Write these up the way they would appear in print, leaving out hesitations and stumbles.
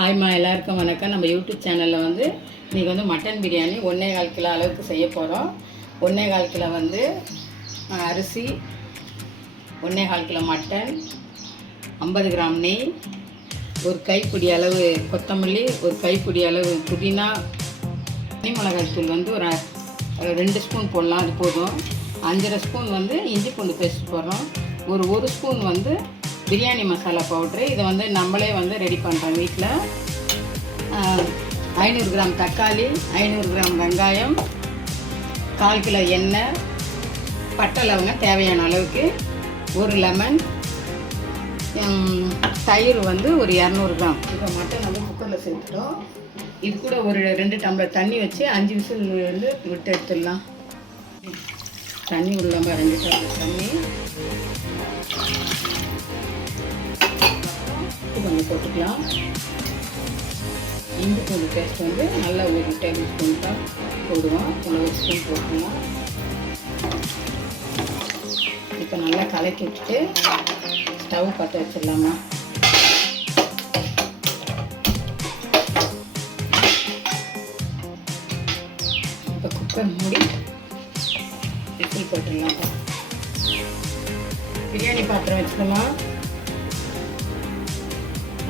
ஹாய்மா, எல்லாருக்கும் வணக்கம். நம்ம யூடியூப் சேனலில் இன்றைக்கி மட்டன் பிரியாணி 1.25 கிலோ அளவுக்கு செய்ய போகிறோம். 1.25 கிலோ அரிசி, 1.25 கிலோ மட்டன், 50 கிராம் நெய், ஒரு கைப்பிடி அளவு கொத்தமல்லி, ஒரு கைப்பிடி அளவு புதினா, தனி மிளகாய் தூள் ஒரு 2 ஸ்பூன் போடலாம், அது போதும். 5.5 ஸ்பூன் இஞ்சி பூண்டு பேஸ்ட் போடுறோம். ஒரு ஸ்பூன் பிரியாணி மசாலா பவுட்ரு. இதை நம்மளே ரெடி பண்ணுறோம் வீட்டில். 500 கிராம் தக்காளி, 500 கிராம் வெங்காயம், 1/4 கிலோ எண்ணெய், பட்டை லவங்கம் தேவையான அளவுக்கு, ஒரு லெமன், தயிர் ஒரு 200 கிராம். இப்போ மட்டன் குக்கரில் சேர்த்துட்டோம். இது கூட ஒரு 2 டம்ளர் தண்ணி வச்சு 5 விசில் விட்டு எடுத்துடலாம். தண்ணி உள்ளாமல் 2 டம்ளர் தண்ணி கொஞ்சம் போட்டுக்கலாம். இஞ்சி பூண்டு பேஸ்ட் நல்லா ஒரு டேபிள் ஸ்பூன் தான் போடுவோம். ஒரு ஸ்பூன் போட்டுக்கலாம். இப்போ நல்லா கலக்கி விட்டுட்டு ஸ்டவ் பற்ற வச்சிடலாமா. இப்போ குக்கர் மூடி விசில் போட்டுடலாம். பிரியாணி பாத்திரம் வச்சுக்கலாம்.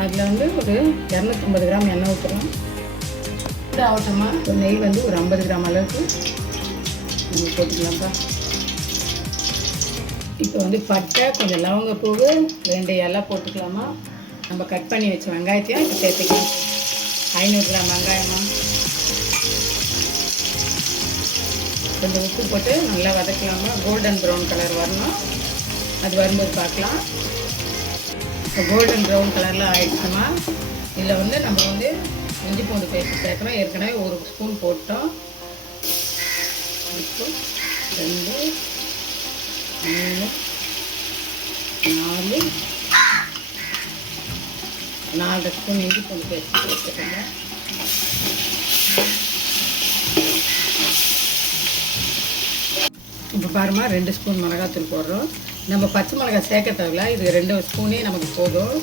அதில் ஒரு 250 கிராம் எண்ணெய் ஊற்றலாம். இது ஆகட்டமா. நெய் ஒரு 50 கிராம் அளவுக்கு நம்ம போட்டுக்கலாம்ப்பா. இப்போ பட்டை, கொஞ்சம் லவங்கப்பூவு, 2 இலை போட்டுக்கலாமா. நம்ம கட் பண்ணி வச்ச வெங்காயத்தையும் இப்போ சேர்த்துக்கலாம். 500 கிராம் வெங்காயமா. கொஞ்சம் உப்பு போட்டு நல்லா வதக்கலாமா. கோல்டன் ப்ரௌன் கலர் வரணும். அது வரும்போது பார்க்கலாம். இப்போ கோல்டன் ப்ரௌன் கலரில் ஆகிடுச்சுமா. இதில் நம்ம இஞ்சி பூண்டு பேஸ்ட் சேர்க்குறோம். ஏற்கனவே 1 ஸ்பூன் போட்டோம். இப்போ 2, 3, 4, 4 ஸ்பூன் இஞ்சி பூண்டு பேஸ்ட் சேர்த்துக்கோங்க. இப்போ பாருமா, 2 ஸ்பூன் மிளகாத்தூள் போடுறோம். நம்ம பச்சை மிளகாய் சேர்க்க தேவையில்ல. இது 2 ஸ்பூனே நமக்கு போதும்.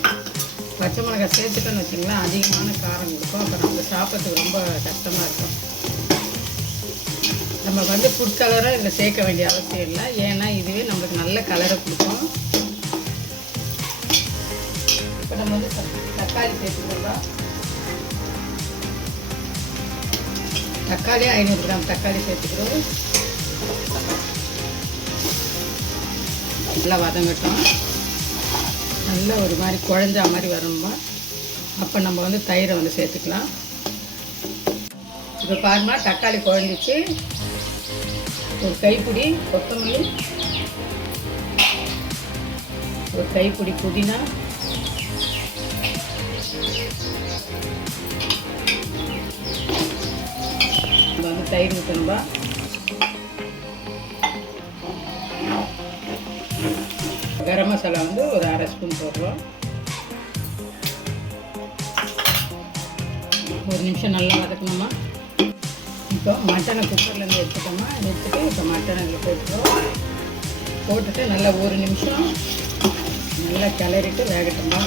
பச்சை மிளகாய் சேர்த்துட்டோன்னு வச்சிங்களேன், அதிகமான காரம் கொடுக்கும். அப்போ நமக்கு சாப்பிட்றதுக்கு ரொம்ப கஷ்டமாக இருக்கும். நம்ம ஃபுட் கலரை இதில் சேர்க்க வேண்டிய அவசியம் இல்லை. ஏன்னா இதுவே நம்மளுக்கு நல்ல கலரை கொடுக்கும். இப்போ நம்ம தக்காளி சேர்த்துக்கிறோம். தக்காளி 500 கிராம் தக்காளி சேர்த்துக்கிறோம். நல்லா வதங்கட்டும். நல்லா ஒரு மாதிரி குழஞ்சா மாதிரி வரணுமா. அப்போ நம்ம தயிரை சேர்த்துக்கலாம். இப்போ பாருமா, தக்காளி குழஞ்சிச்சு. ஒரு கைப்பிடி கொத்தமல்லி, ஒரு கைப்பிடி புதினா, நம்ம தயிர் ஊற்றணும்பா. கரம் மசாலா ஒரு 1/2 ஸ்பூன் போடுறோம். ஒரு நிமிஷம் நல்லா வதக்கணுமா. இப்போ மட்டனை குக்கர்லேருந்து எடுத்துட்டோமா. எடுத்துட்டு இப்போ மட்டனை இதில் போட்டுக்கிறோம். போட்டுட்டு நல்லா 1 நிமிஷம் நல்லா கிளறிட்டு வேகட்டுமா.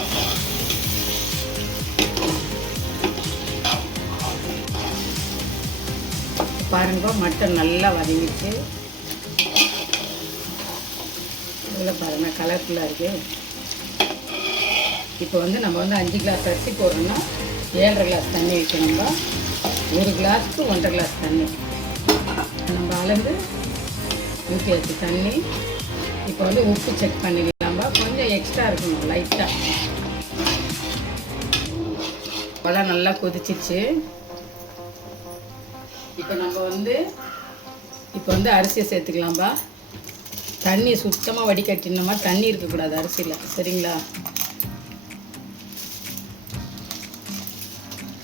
பாருங்க, மட்டன் நல்லா வதங்கிச்சு. இதில் பாருங்கள், கலர்ஃபுல்லாக இருக்குது. இப்போ நம்ம 5 கிளாஸ் அரிசி போடுறோன்னா 7.5 கிளாஸ் தண்ணி வைக்கணும்பா. 1 கிளாஸ்க்கு 1.5 கிளாஸ் தண்ணி நம்ம அளந்து ஊற்றி வச்சு தண்ணி. இப்போ உப்பு செக் பண்ணிக்கலாம்பா. கொஞ்சம் எக்ஸ்ட்ரா இருக்கணும், லைட்டாக. இப்போதான் நல்லா கொதிச்சிச்சு. இப்போ நம்ம இப்போ அரிசியை சேர்த்துக்கலாம்பா. தண்ணி சுத்தமாக வடிகட்டினோமா. தண்ணி இருக்கக்கூடாது அரிசியில், சரிங்களா.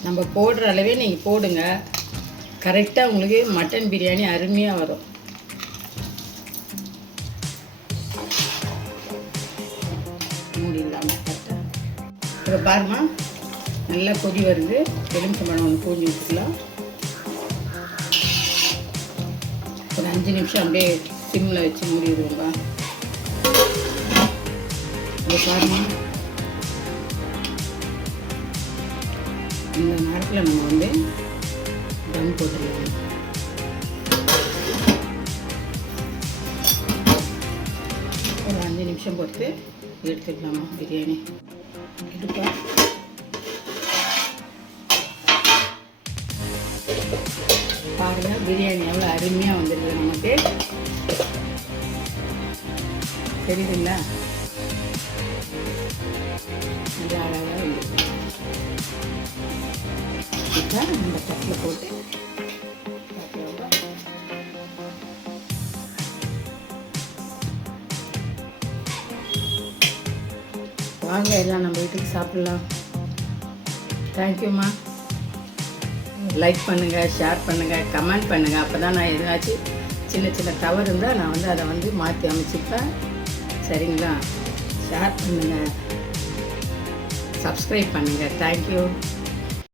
நம்ம போடுற அளவே நீங்கள் போடுங்க. கரெக்டாக உங்களுக்கு மட்டன் பிரியாணி அருமையாக வரும். மூடிடலாமா கரெக்டாக. இப்போ பாருமா, நல்லா கொதி வருது. எலுமிச்சம்பழம் 1 பூஞ்சி ஊற்றிக்கலாம். ஒரு 5 நிமிஷம் அப்படியே சிம்மில் வச்சு மூடிடுவோம்பா. இது பாருமா, இந்த நேரத்தில் நம்ம வந்து தம் போட்டுடலாம். ஒரு 5 நிமிஷம் பொறுத்து எடுத்துக்கலாமா பிரியாணி. எடுப்பா பாருங்கள், பிரியாணி எவ்வளோ அருமையாக வந்துருக்கு நமக்கு. தெரியுதுங்களா? நல்லா அழகாக வந்துருக்கு. இப்போ நம்ம தட்டில் போட்டு வாங்க எல்லாம் நம்ம வீட்டுக்கு சாப்பிட்லாம். தேங்க்யூம்மா. லைக் பண்ணுங்கள், ஷேர் பண்ணுங்கள், கமெண்ட் பண்ணுங்கள். அப்போ தான் நான் எதுனாச்சும் சின்ன சின்ன தவறு இருந்தால் நான் வந்து அதை வந்து மாற்றி அமைச்சிப்பேன். சரிங்களா? ஷேர் பண்ணுங்கள், சப்ஸ்கிரைப் பண்ணுங்கள். தேங்க்யூ.